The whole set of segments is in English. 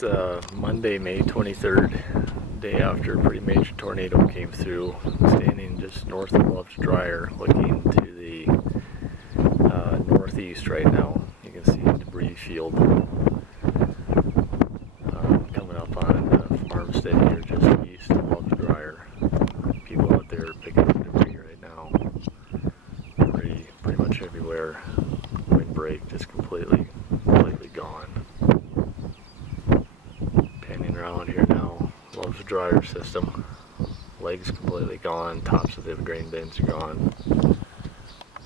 It's Monday, May 23rd, day after a pretty major tornado came through. Standing just north of Love's Dryer, looking to the northeast right now. You can see a debris field coming up on a farmstead here just east of Love's Dryer. People out there picking up debris right now. Pretty much everywhere. Windbreak just completely gone. Panning around here now. Love's Dryer system. Legs completely gone. Tops of the grain bins are gone.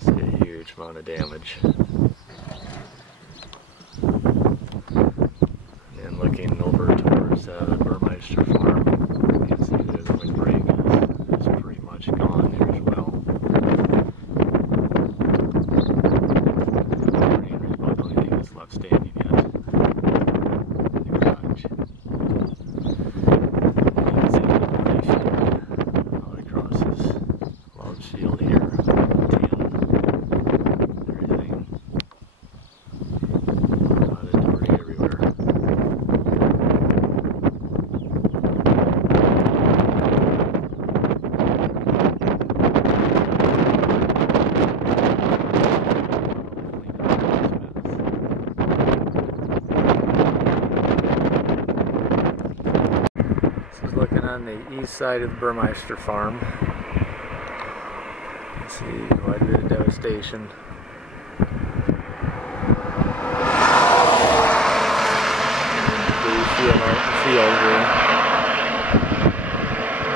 See a huge amount of damage. And looking over towards the Burmeister farm, you can see that the windbreak is pretty much gone there as well. There's about the only thing that's left standing yet. The garage. You can see the debris field out across this large field here. Looking on the east side of the Burmeister farm. You can see quite a bit of devastation. Field out in the field here.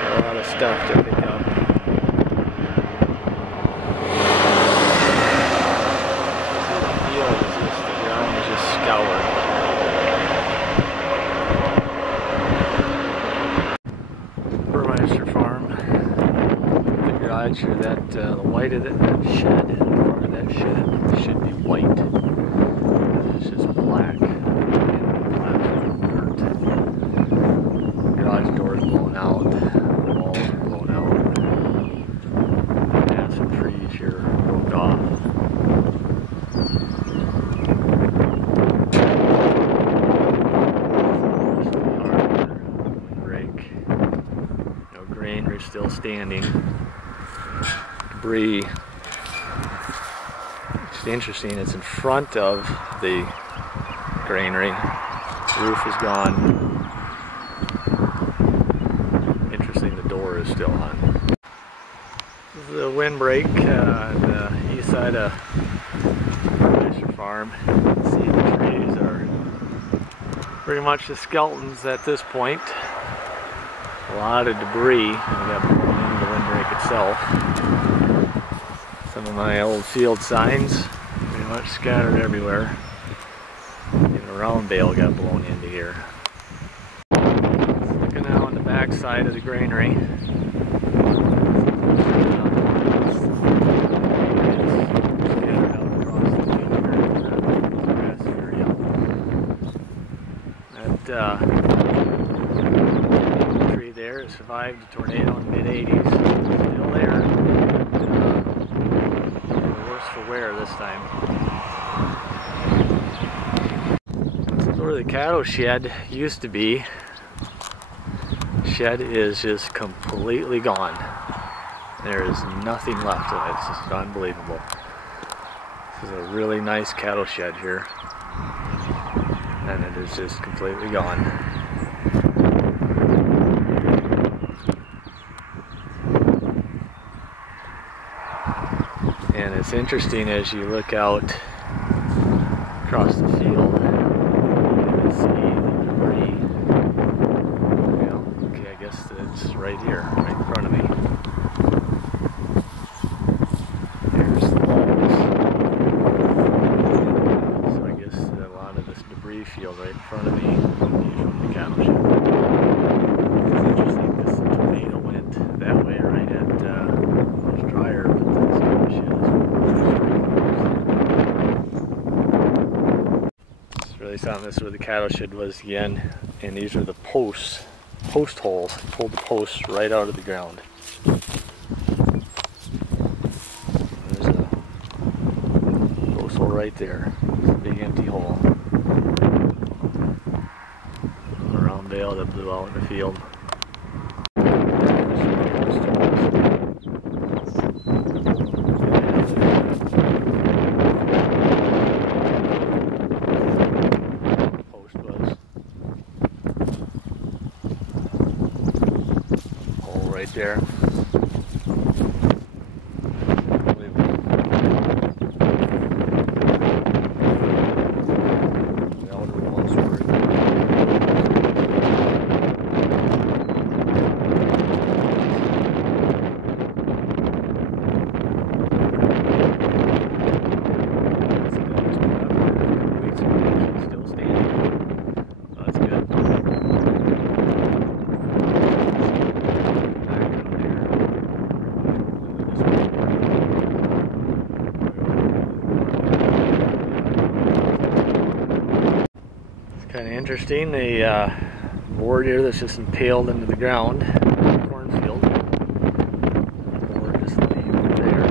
Got a lot of stuff to pick up. The field is just, the ground is just scoured. Farm. The garage here, the white of that shed, part of that shed should be white. It's just black. Dirt. Garage door is blown out. The walls are blown out. And some trees here broke off. Granger still standing. Debris. It's interesting, it's in front of the granary. The roof is gone. Interesting, the door is still on. This is a windbreak on the east side of Burmeister farm. You can see the trees are pretty much the skeletons at this point. A lot of debris got blown into the windbreak itself. Some of my old field signs pretty much scattered everywhere. Even a round bale got blown into here. Looking now on the back side of the granary. Scattered out across the field here. Grass area. That there. It survived the tornado in the mid-80s. Still there. Worse for wear this time. This is where the cattle shed used to be. The shed is just completely gone. There is nothing left of it. It's just unbelievable. This is a really nice cattle shed here. And it is just completely gone. And it's interesting as you look out across the field, you can see the debris. Well, okay, I guess it's right here, right in front of me. There's the walls. So I guess a lot of this debris field right in front of me from the cattle shed. It's interesting because the tornado went that way right at Love's Dryer, but this cattle shed is really something. This is where the cattle shed was again, and these are the post holes. Pulled the posts right out of the ground. There's a post hole right there. It's a big empty hole. bale that blew out in the field. Post was. Hole right there. Kind of interesting, the board here that's just impaled into the ground, cornfield. Board just laying there.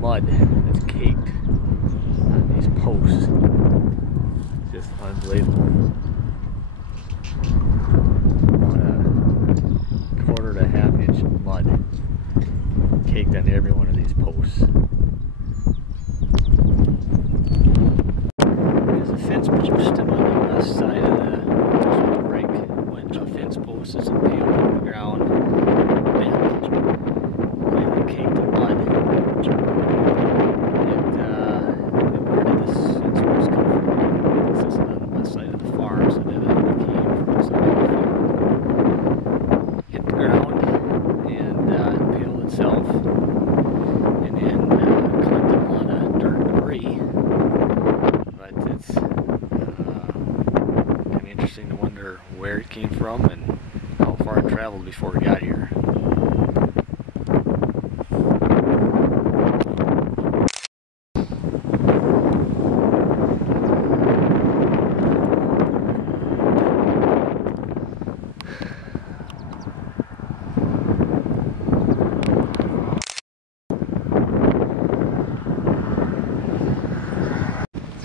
Mud that's caked on these posts. Just unbelievable. About a quarter to a half inch of mud caked on every one of these posts. There's a fence post on the west side of the break. When a fence post is impaled on the ground, bent, completely caked in mud. To wonder where it came from and how far it traveled before it got here.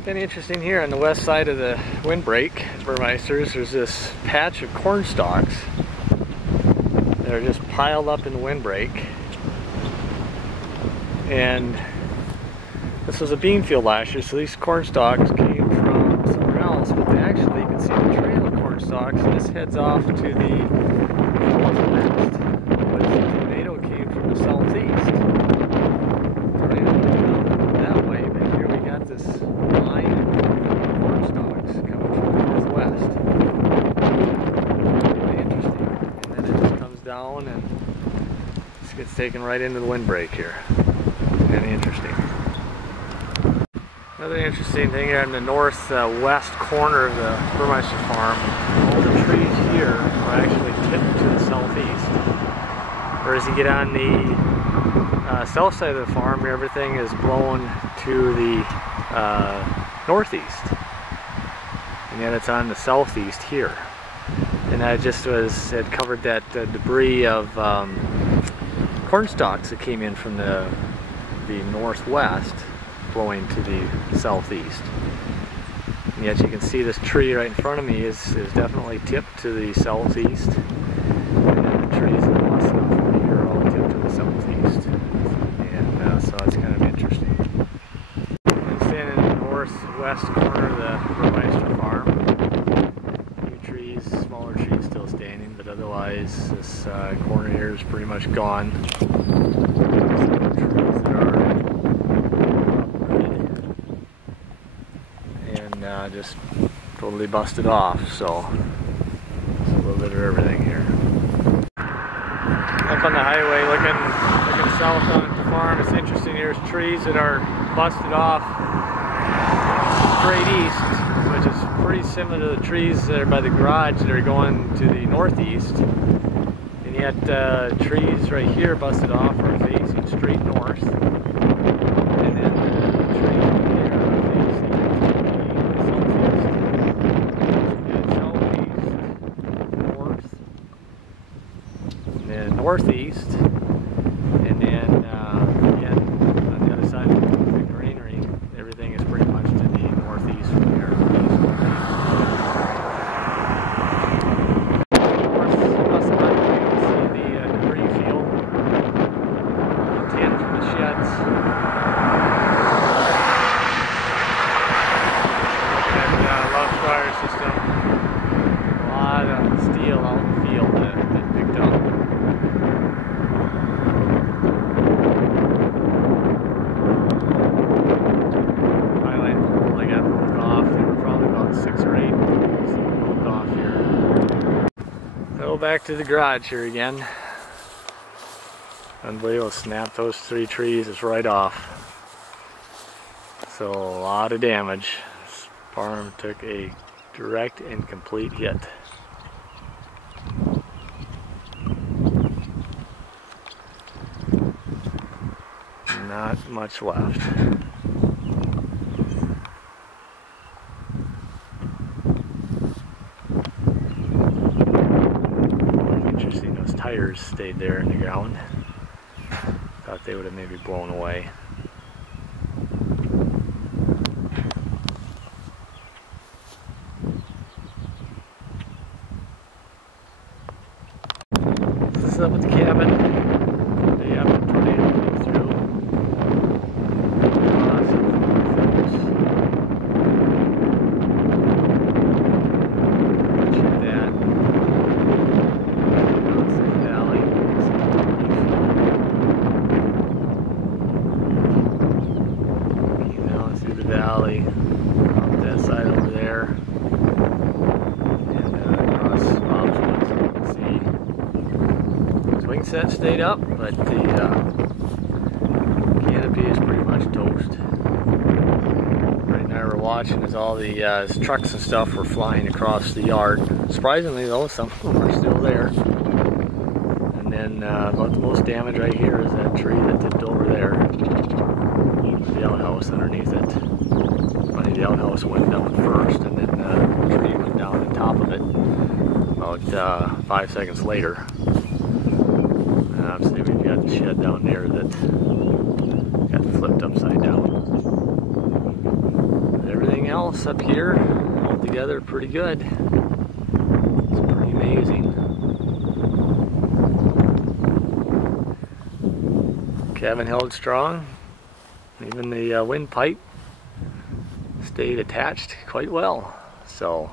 Kind of interesting here on the west side of the windbreak, burmeisters, there's this patch of corn stalks that are just piled up in the windbreak. And this was a bean field last year, so these corn stalks came from somewhere else, but they actually, you can see the trail of corn stalks, and this heads off to the northwest. But the tornado came from the southeast. Tornado came that way, but here we got this line of corn stalks coming from the northwest. Really interesting. And then it just comes down and just gets taken right into the windbreak here. Kind of interesting. Another interesting thing here in the northwest corner of the Burmeister farm, all the trees here are actually tipped to the southeast. Whereas you get on the south side of the farm, everything is blown to the northeast. And yet it's on the southeast here. And that just had covered that debris of corn stalks that came in from the northwest, blowing to the southeast. And yet you can see this tree right in front of me is definitely tipped to the southeast. And the trees in the west from here are all tipped to the southeast. And so it's kind of interesting. I'm standing in the northwest corner of the burmeister farm. A few trees, smaller trees still standing, but other otherwise this corner here is pretty much gone. Some trees that are uprooted and just totally busted off, so it's a little bit of everything here. Up on the highway looking south on the farm, it's interesting, there's trees that are busted off straight east, which is pretty similar to the trees that are by the garage that are going to the northeast. And yet trees right here busted off are facing straight north. And then the trees over there are facing southeast, north, and then northeast. And then again, on the other side of the granary, everything is pretty much to the northeast from here. Back to the garage here again. Unbelievable, snap those 3 trees, it's right off. So a lot of damage. This farm took a direct and complete hit. Not much left. Tires stayed there in the ground. Thought they would have maybe blown away. This is up at the cabin. Day after the tornado came through. Valley, up that side over there, and across Bob's Woods, you can see swing set stayed up, but the canopy is pretty much toast. Right now we're watching as all the trucks and stuff were flying across the yard. Surprisingly though, some of them are still there. And then about the most damage right here is that tree that tipped over there. The outhouse underneath it. The outhouse went down first, and then the tree went down on top of it about 5 seconds later. And obviously we've got the shed down there that got flipped upside down. But everything else up here, altogether, pretty good. It's pretty amazing. Cabin held strong. Even the windpipe stayed attached quite well. So